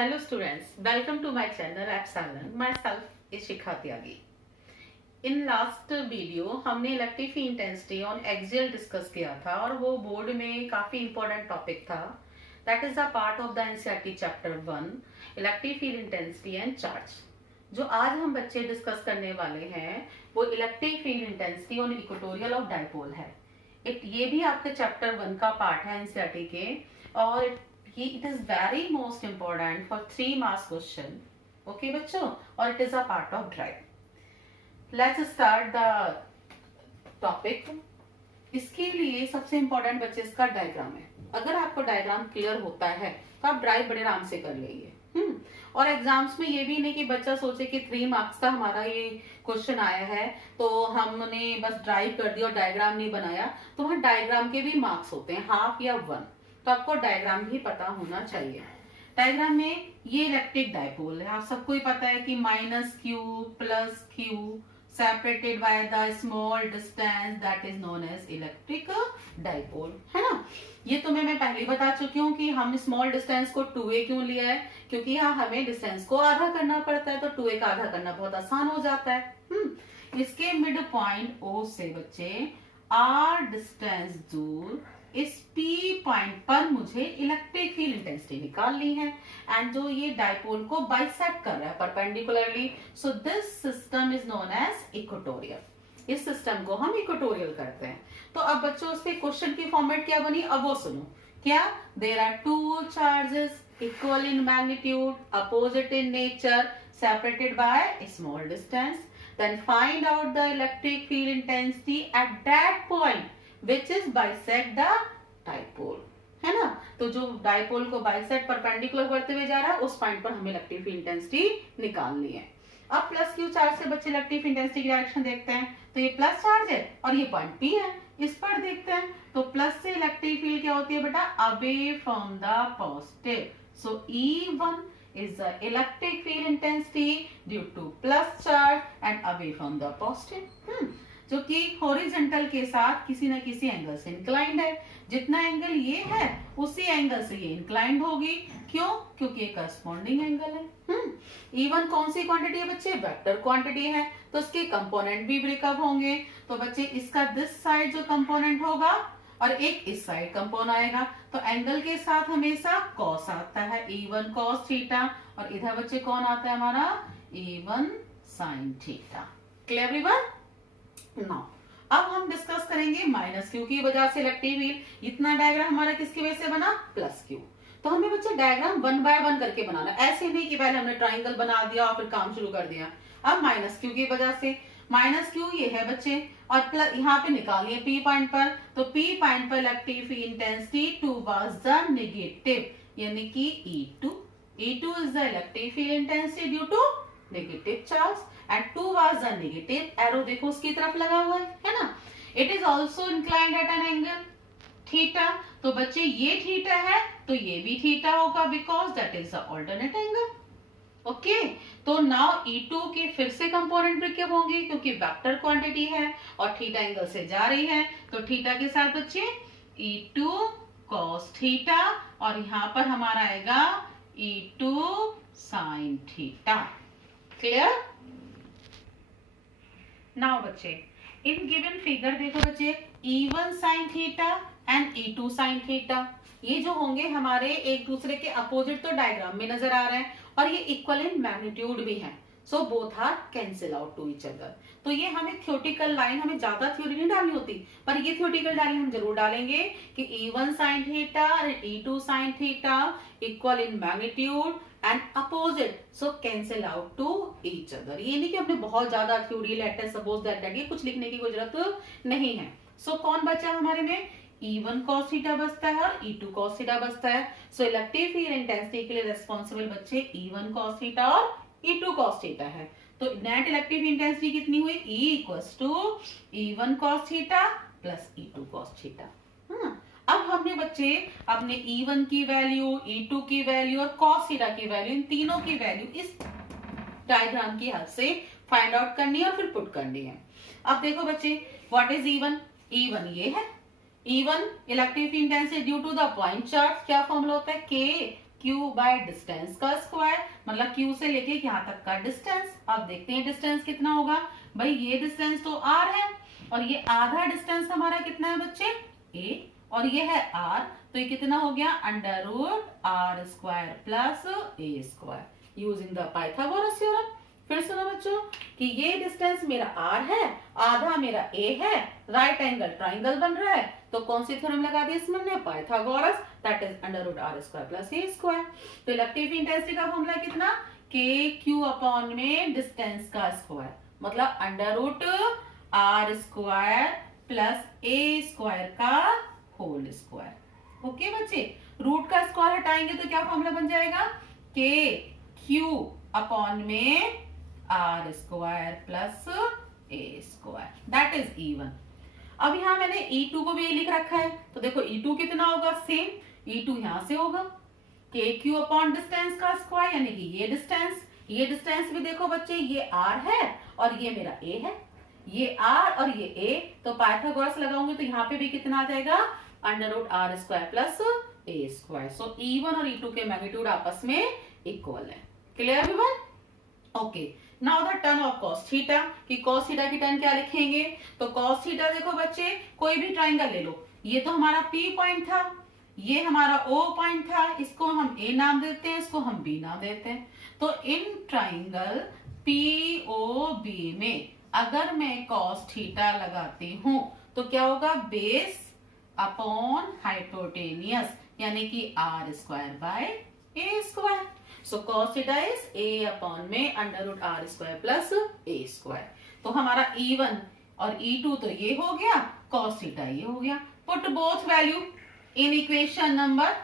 Hello students, welcome to my channel Epsilon. Myself is Shikha Tyagi. In last video हमने electric field intensity on axial discuss किया था और वो board में काफी इंपॉर्टेंट टॉपिक था. That is a part of the NCERT chapter 1 electric field intensity and charge. जो आज हम बच्चे डिस्कस करने वाले हैं वो electric field intensity on equatorial of dipole है. ये भी आपके चैप्टर 1 का पार्ट है एनसीईआरटी के और it is very most important for 3 marks question. Okay बच्चों, और it is a part of drive. Let's start the topic. इसके लिए सबसे इम्पोर्टेंट बच्चे इसका डायग्राम है. अगर आपको डायग्राम क्लियर होता है तो आप ड्राइव बड़े आराम से कर लेंगे. और एग्जाम्स में ये भी नहीं कि बच्चा सोचे कि 3 मार्क्स का हमारा ये क्वेश्चन आया है तो हमने बस ड्राइव कर दिया और डायग्राम नहीं बनाया. तो वहाँ डायग्राम के भी मार्क्स होते हैं, हाफ या 1. तो आपको डायग्राम भी पता होना चाहिए. डायग्राम में ये इलेक्ट्रिक डायपोल है, आप सबको ही पता है कि -q plus q separated by the small distance that is known as electric dipole, है ना. ये तुम्हें मैं पहले ही बता चुकी हूँ कि हम स्मॉल डिस्टेंस को 2a क्यों लिया है, क्योंकि यहाँ हमें डिस्टेंस को आधा करना पड़ता है तो 2a का आधा करना बहुत आसान हो जाता है. इसके मिड पॉइंट O से बच्चे r डिस्टेंस दूर इस P पॉइंट पर मुझे इलेक्ट्रिक फील्ड इंटेंसिटी निकालनी है एंड जो ये डायपोल को बाइसेक्ट कर रहा है perpendicularly. So this system is known as equatorial. इस सिस्टम को हम इक्वेटोरियल करते हैं. तो अब बच्चों उसके क्वेश्चन की फॉर्मेट क्या बनी अब वो सुनो. क्या? There are 2 charges equal in magnitude, opposite in nature, separated by a small distance. Then find out the electric field intensity at that point which is bisect the dipole, है ना. तो जो डायपोल को बाइसेक्ट परपेंडिकुलर करते हुए जा रहा है उस पॉइंट पर हमें इलेक्ट्रिक फील्ड इंटेंसिटी निकालनी है. अब प्लस क्यू चार्ज से बच्चे इलेक्ट्रिक फील्ड इंटेंसिटी की डायरेक्शन देखते हैं तो ये प्लस चार्ज है और ये पॉइंट पी है. इस पर देखते हैं तो प्लस से इलेक्ट्रिक फील्ड क्या होती है बेटा, away from the positive. So E1 is the electric field intensity due to plus charge and away from the positive. जो कि हॉरिजॉन्टल के साथ किसी न किसी एंगल से इंक्लाइंड है. जितना एंगल ये है उसी एंगल से ये इंक्लाइंड होगी. क्यों? क्योंकि ये करस्पॉन्डिंग एंगल है. इवन कौन सी क्वांटिटी है बच्चे? वेक्टर क्वांटिटी है तो उसके कंपोनेंट भी ब्रेकअप होंगे. तो बच्चे इसका दिस साइड जो कंपोनेंट होगा और एक इस साइड कंपोनेंट आएगा तो एंगल के साथ हमेशा कॉस आता है, E1 cos थीटा, और इधर बच्चे कौन आता है हमारा, E1 sin theta. Clear everyone? Now अब हम डिस्कस करेंगे -q की वजह से इलेक्ट्रिक फील्ड. इतना डायग्राम हमारा किसकी वजह से बना? +q. तो हमें बच्चे डायग्राम 1 बाय 1 करके बनाना. ऐसे नहीं कि पहले हमने ट्राइंगल बना दिया और फिर काम शुरू कर दिया. अब -q की वजह से -q ये है बच्चे और प्लस यहाँ पे निकालिए P पॉइंट पर. तो P पॉइंट पर electric field intensity towards the negative यानी कि E2 is the electric field intensity due to negative charge and towards the negative arrow देखो उसकी तरफ लगा हुआ है ना. It is also inclined at an angle theta. तो बच्चे ये थीटा है तो ये भी थीटा होगा because that is the alternate angle. Okay तो नाउ E2 के फिर से कंपोनेंट ब्रेकअप होंगे क्योंकि वेक्टर क्वांटिटी है और थीटा एंगल से जा रही है तो थीटा के साथ बच्चे E2 cos थीटा और यहाँ पर हमारा आएगा E2 sin theta. Clear? Now बच्चे इन गिवन फिगर देखो बच्चे E1 sin theta and E2 sin theta ये जो होंगे हमारे एक दूसरे के अपोजिट तो डायग्राम में नजर आ रहे हैं और ये इक्वल इन मैग्नीट्यूड भी हैं. So both are cancel out to each other. तो ये हमें थ्योरेटिकल लाइन, हमें ज्यादा थ्योरी नहीं डालनी होती पर ये थ्योरेटिकल लाइन हम जरूर डालेंगे कि E1 sin थीटा और E2 sin theta equal in magnitude and opposite so cancel out to each other. ये नहीं कि हमने बहुत ज्यादा theory let us suppose that ये कुछ लिखने की कोई जरूरत नहीं है. सो कौन बचा हमारे में? E1 cos थीटा बचता है और E2 cos थीटा बचता है. सो इलेक्ट्रिक फील्ड इंटेंसिटी के लिए रिस्पॉन्सिबल बच्चे E1 cos थीटा और E2 cos थीटा है. तो नेट इलेक्ट्रिक फील्ड इंटेंसिटी कितनी हुई? E = E1 cos theta plus E2 cos theta. अब हमने बच्चे अपने E1 की वैल्यू, E2 की वैल्यू और cos थीटा की वैल्यू, इन तीनों की वैल्यू इस डायग्राम की हेल्प से फाइंड आउट करनी है और फिर पुट करनी है. अब देखो बच्चे व्हाट इज E1? E1 ये है E1 electric field intensity due to the point charge. क्या फॉर्मूला होता है? K Q बाय डिस्टेंस का स्क्वायर, मतलब Q से लेके यहाँ तक का डिस्टेंस। अब देखते हैं डिस्टेंस कितना होगा। भाई ये डिस्टेंस तो R है और ये आधा डिस्टेंस हमारा कितना है बच्चे, A, और ये है R, तो ये कितना हो गया under root R square plus A square using the Pythagoras theorem. फिर सुनो बच्चों कि ये डिस्टेंस मेरा R है, आधा मेरा A है, राइट एंगल ट्राइंगल बन रहा है, तो कौन सी थ्योरम लगा दी इसमें हमने, Pythagoras, that is under root R square plus A square. तो इलेक्ट्रिक इंटेंसिटी का फॉर्मूला कितना, KQ अपॉन में डिस्टेंस का स्क्वायर, मतलब under root R square plus A square का होल स्क्वायर। ओके बच्चे, रूट का स्क्वायर हटाएंगे तो क्या फॉर्मूला बन जाएगा, KQ अपॉन में R square plus A square, that is E1। अब यहाँ मैंने E2 को भी लिख रखा है, तो देखो E2 कितना होगा, सेम E2 यहां से होगा KQ अपॉन डिस्टेंस का स्क्वायर, यानी कि ये डिस्टेंस भी देखो बच्चे, ये R है और ये मेरा A है, ये R और ये A, तो पाइथागोरस लगाऊंगी तो यहाँ पे भी कितना आ जाएगा, under root R square plus A square. So E1 और E2 के मैग्नीट्यूड आपस में इक्वल है। Clear everyone? Okay, now the turn of cos theta, कि cos थीटा की टर्न क्या लिखेंगे, तो cos थीटा देखो बच्चे, कोई भी ट्राइंगल ले लो, ये तो हमारा P पॉइंट था, ये हमारा O पॉइंट था, इसको हम A नाम देते हैं, इसको हम B नाम देते हैं। तो इन ट्राइंगल POB में अगर मैं cos थीटा लगाती हूं तो क्या होगा, बेस अपॉन हाइपोटेनियस, यानी कि R square by A square. So cos theta is A upon में under root R square plus A square. तो हमारा E1 और E2 तो ये हो गया, cos थीटा ये हो गया। Put both value in equation number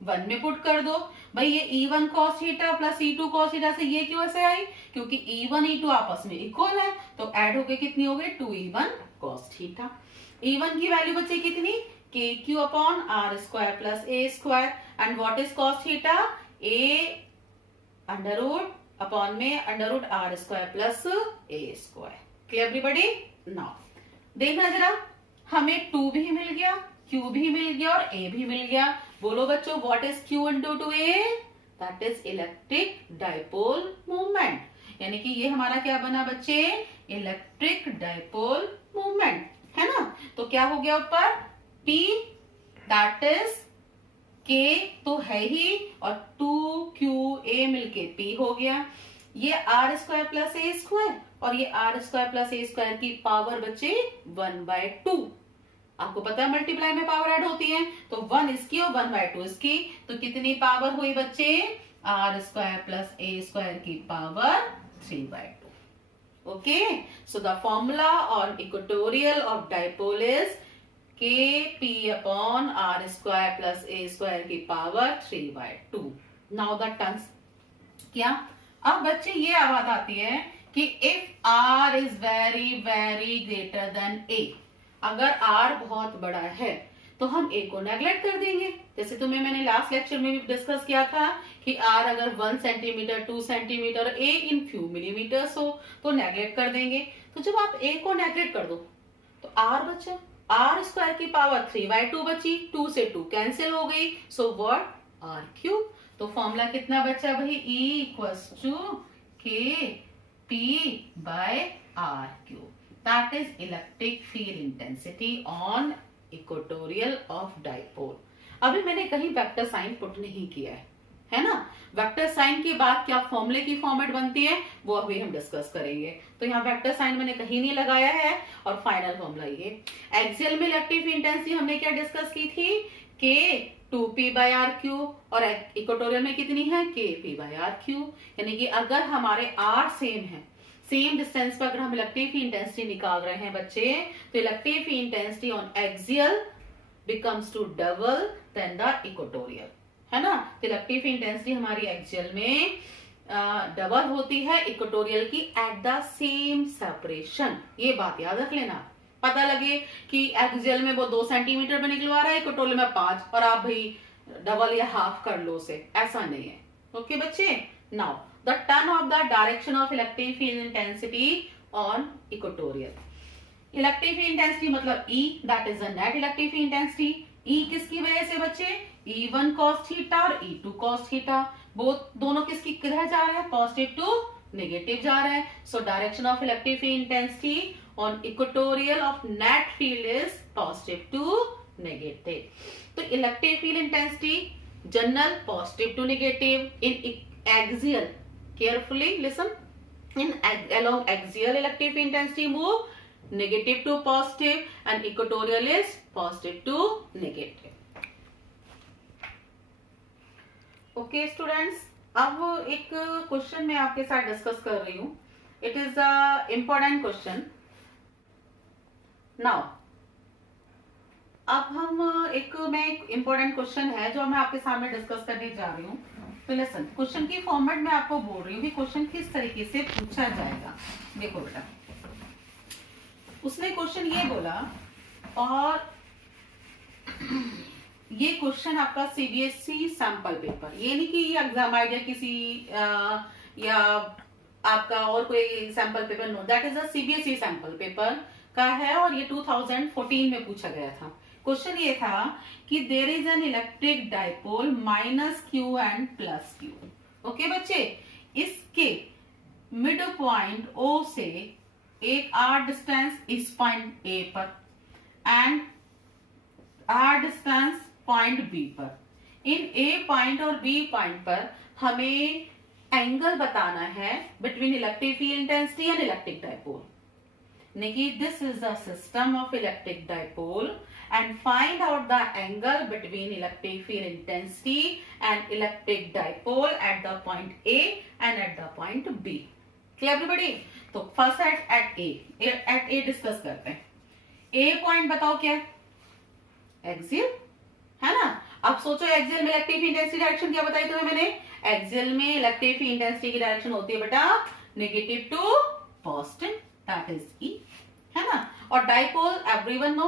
1 में पुट कर दो। भाई ये E1 cos theta plus E2 cos theta से ये क्यों ऐसे आई, क्योंकि E1 E2 आपस में इक्वल है, तो ऐड होके कितनी हो गई, 2E1 cos थीटा। E1 की वैल्यू बच्चे कितनी, KQ upon R square plus A square, and what is cos theta, A under root upon में under root R square plus A square. Clear everybody? Now देखना जरा, हमें 2 भी मिल गया, Q भी मिल गया और A भी मिल गया। बोलो बच्चों, what is Q into 2A, that is electric dipole movement, यानी कि ये हमारा क्या बना बच्चे, इलेक्ट्रिक डाइपोल मूवमेंट, है ना। तो क्या हो गया ऊपर, P दैट इज K तो है ही, और 2QA मिलके P हो गया, ये R square plus A square, और ये R square plus A square की पावर बच्चे 1/2। आपको पता है मल्टीप्लाई में पावर ऐड होती है, तो 1 इसकी और 1/2 इसकी, तो कितनी पावर हुई बच्चे, R square plus A square की power 3/2। Okay, so the formula on equatorial of dipole is KP upon R square plus A square की पावर 3/2। नाउ द टर्म्स क्या, अब बच्चे ये बात आती है कि if R is very very greater than A, अगर R बहुत बड़ा है तो हम A को नेग्लेक्ट कर देंगे। जैसे तुम्हें मैंने लास्ट लेक्चर में भी डिस्कस किया था कि R अगर 1 centimetre 2 centimetre A in few millimetres हो तो नेग्लेक्ट कर देंगे। तो जब आप A को नेग्लेक्ट कर दो तो R बचा, R स्क्वायर की पावर 3/2 बची, 2 से 2 कैंसिल हो गई, सो व्हाट, R क्यूब। तो फॉर्मूला कितना बचा भाई, E equals to KP by R cube, that is electric field intensity on equatorial of dipole. अभी मैंने कहीं वेक्टर साइन पुट नहीं किया है ना। वेक्टर साइन के बाद क्या फॉर्मूले की फॉर्मेट बनती है वो अभी हम डिस्कस करेंगे। तो यहाँ वेक्टर साइन मैंने कहीं नहीं लगाया है, और फाइनल फॉर्मूला ये। एक्सियल में इलेक्ट्रिक इंटेंसिटी हमने क्या डिस्कस की थी, K 2P by R cube, और इक्वेटोरियल में कितनी है, KP बाय R क्यूब। यानी कि अगर हमारे R सेम है, सेम डिस्टेंस पर अगर हम इलेक्ट्रिक इंटेंसिटी निकाल रहे हैं बच्चे, तो electric intensity on axial becomes to double than the equatorial, है ना। तो इलेक्ट्रिक इंटेंसिटी हमारी एक्सियल में डबल होती है इक्वेटोरियल की एट द सेम सेपरेशन। ये बात याद रख लेना, पता लगे कि एक्सियल में वो 2 सेंटीमीटर में निकलवा रहा है, इक्वेटोरियल में 5, और आप भाई डबल या हाफ कर लो उसे, ऐसा नहीं है। ओके बच्चे, now the turn of the direction of electric field intensity on equatorial. Electric field intensity मतलब E, that is the net electric field intensity, E किसकी वजह से बच्चे, E1 cos थीटा और E2 cos थीटा, दोनों किसकी किधर जा रहे हैं, पॉजिटिव टू नेगेटिव जा रहे हैं. So direction of electric field intensity on equatorial of net field is positive to negative. तो electric field intensity general positive to negative, in axial, carefully listen, in along axial electric field intensity move negative to positive and equatorial is positive to negative. Okay students, अब एक question मैं आपके साथ discuss कर रही हूँ. It is a important question. Now अब हम एक इम्पोर्टेंट क्वेश्चन है जो मैं आपके सामने डिस्कस करने जा रही हूँ. तो लेसन, क्वेश्चन की फॉर्मेट में आपको बोल रही हूँ कि क्वेश्चन किस तरीके से पूछा जाएगा. देखो बेटा, उसने क्वेश्चन ये बोला, और ये क्वेश्चन आपका सीबीएसई सैंपल पेपर, ये नहीं कि ये एग्जाम आइडिया किसी या आपका और कोई sample paper, no, that is a CBSE sample paper का है और ये 2014 में पूछा गया था. क्वेश्चन ये था कि there is an electric dipole minus q and plus q. Okay बच्चे, इसके मिड पॉइंट ओ से एक आर डिस्टेंस इस पॉइंट ए पर and R distance point B पर. इन ए पॉइंट और बी पॉइंट पर हमें एंगल बताना है between electric field intensity and electric dipole. This is the system of electric dipole and find out the angle between electric field intensity and electric dipole at the point A and at the point B. Clear everybody? तो first at A discuss करते हैं. A point बताओ क्या है, axial है ना. अब सोचो एक्सियल में इलेक्ट्रिक फील्ड इंटेंसिटी डायरेक्शन क्या बताई तुम्हें मैंने. एक्सियल में इलेक्ट्रिक फील्ड इंटेंसिटी की डायरेक्शन होती है बेटा negative to positive, that is E, है ना. और डाइपोल एवरीवन नो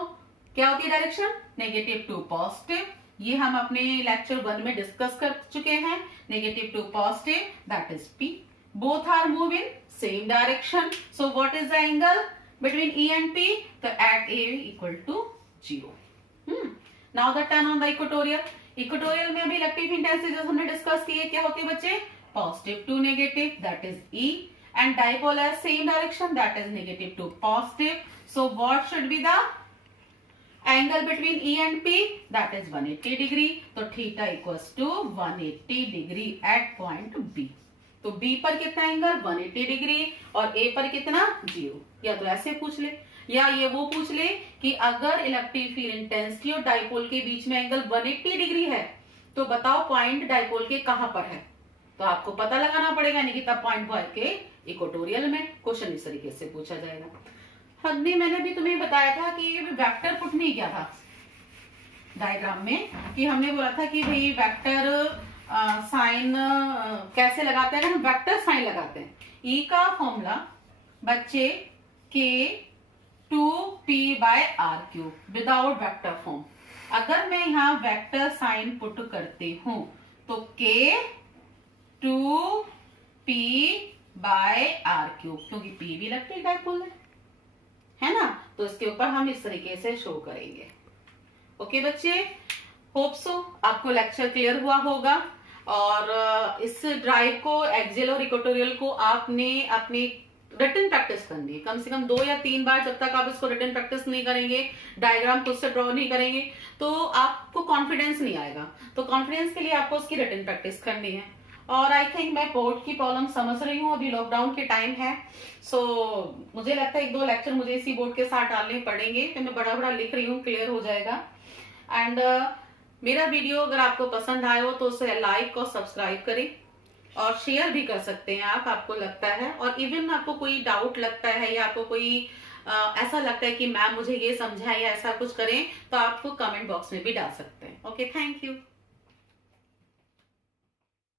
क्या होती है डायरेक्शन, नेगेटिव टू पॉजिटिव. ये हम अपने लेक्चर 1 में डिस्कस कर चुके हैं. Negative to positive, that is P. Both are move in same direction. So what is the angle between E and P, तो at a equal to 0. Now the turn on the equatorial. Equatorial में अभी electric intensity जो हमने discuss की है क्या होती है बच्चे, positive to negative, that is E. And dipole has same direction, that is negative to positive. So what should be the angle between E and P? That is 180 degree. So theta equals to 180 degree at point B. तो B पर कितना angle 180 degree और A पर कितना 0. या तो ऐसे पूछ ले या ये वो पूछ ले कि अगर इलेक्ट्रिक फील्ड इंटेंसिटी और डाइपोल के बीच में एंगल 180 डिग्री है तो बताओ पॉइंट डाइपोल के कहां पर है. तो आपको पता लगाना पड़ेगा, नहीं कि तब पॉइंट वो के इक्वेटोरियल में. क्वेश्चन इस तरीके से पूछा जाएगा. हमने मैंने भी तुम्हें बताया था कि वेक्टर पुट नहीं किया था डायग्राम में, कि हमने बोला था कि भाई वेक्टर साइन कैसे लगाते हैं. अगर हम वेक्टर साइन लगाते हैं, ई का फॉर्मूला बच्चे के 2p/r³ विदाउट वेक्टर फॉर्म. अगर मैं यहाँ वेक्टर साइन पुट करती हूं तो के 2p/r³, क्योंकि p भी इलेक्ट्रिक डाइपोल है ना. तो इसके ऊपर हम इस तरीके से शो करेंगे. ओके बच्चे, होप सो आपको लेक्चर क्लियर हुआ होगा. और इस ड्राइव को, एक्सियल और इक्वेटोरियल को आपने अपनी रिटन प्रैक्टिस करनी है कम से कम 2 या 3 बार. जब तक आप इसको रिटन प्रैक्टिस नहीं करेंगे, डायग्राम खुद से ड्रॉ नहीं करेंगे, तो आपको कॉन्फिडेंस नहीं आएगा. तो कॉन्फिडेंस के लिए आपको उसकी रिटन प्रैक्टिस करनी है. और आई थिंक मैं बोर्ड की प्रॉब्लम समझ रही हूँ. अभी लॉकडाउन के टाइम है, सो मुझे लगता है 1-2 लेक्चर मुझे इसी बोर्ड के साथ डालने पड़ेंगे. फिर मैं बड़ा बड़ा लिख रही हूँ, क्लियर हो जाएगा. एंड मेरा वीडियो अगर आपको पसंद आए हो तो उसे लाइक और सब्सक्राइब करें और शेयर भी कर सकते हैं आप, आपको लगता है. और इवन आपको कोई डाउट लगता है या आपको कोई ऐसा लगता है कि मैम मुझे ये समझाए या ऐसा कुछ करें, तो आप कमेंट बॉक्स में भी डाल सकते हैं. Okay, thank you.